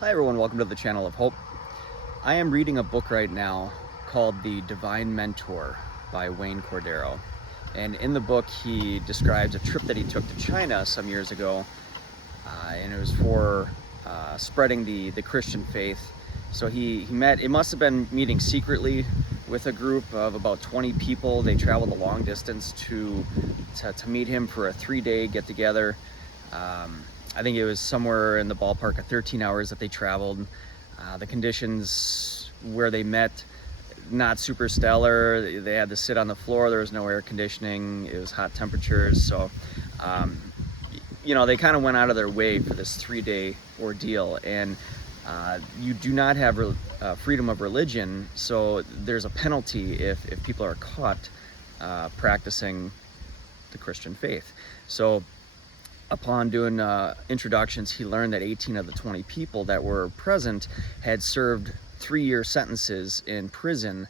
Hi everyone, welcome to the Channel of Hope. I am reading a book right now called The Divine Mentor by Wayne Cordero. And in the book he describes a trip that he took to China some years ago, and it was for spreading the Christian faith. So he met, it must have been meeting secretly with a group of about 20 people. They traveled a long distance to meet him for a 3-day get-together. I think it was somewhere in the ballpark of 13 hours that they traveled. The conditions where they met, not super stellar. They had to sit on the floor. There was no air conditioning. It was hot temperatures. So, they kind of went out of their way for this 3-day ordeal. And you do not have freedom of religion, so there's a penalty if people are caught practicing the Christian faith. So upon doing introductions, he learned that 18 of the 20 people that were present had served 3-year sentences in prison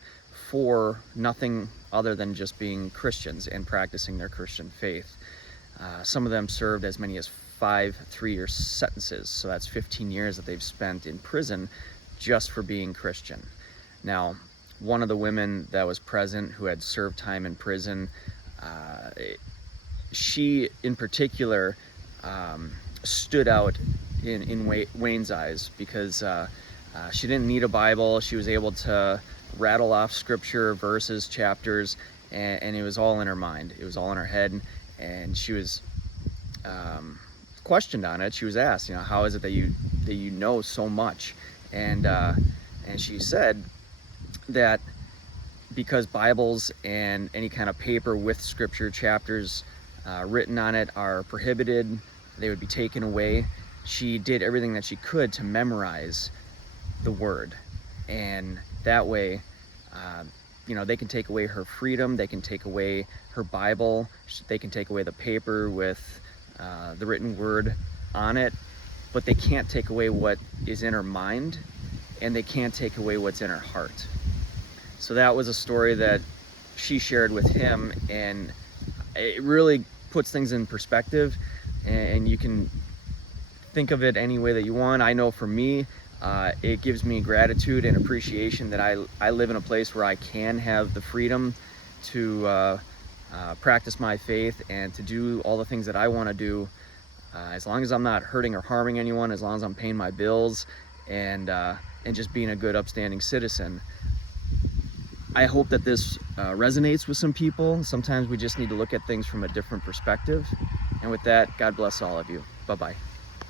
for nothing other than just being Christians and practicing their Christian faith. Some of them served as many as 5 3-year sentences, so that's 15 years that they've spent in prison just for being Christian. Now, one of the women that was present who had served time in prison, she in particular stood out in Wayne's eyes because she didn't need a Bible. She was able to rattle off scripture, verses, chapters, and it was all in her mind. It was all in her head, and she was questioned on it. She was asked, how is it that you know so much? And she said that because Bibles and any kind of paper with scripture chapters written on it are prohibited, they would be taken away. She did everything that she could to memorize the word, and that way they can take away her freedom, they can take away her Bible, they can take away the paper with the written word on it, but they can't take away what is in her mind, and they can't take away what's in her heart. So that was a story that she shared with him, and it really puts things in perspective, and you can think of it any way that you want. I know for me, it gives me gratitude and appreciation that I live in a place where I can have the freedom to practice my faith and to do all the things that I want to do, as long as I'm not hurting or harming anyone, as long as I'm paying my bills and just being a good upstanding citizen. I hope that this resonates with some people. Sometimes we just need to look at things from a different perspective. And with that, God bless all of you. Bye-bye.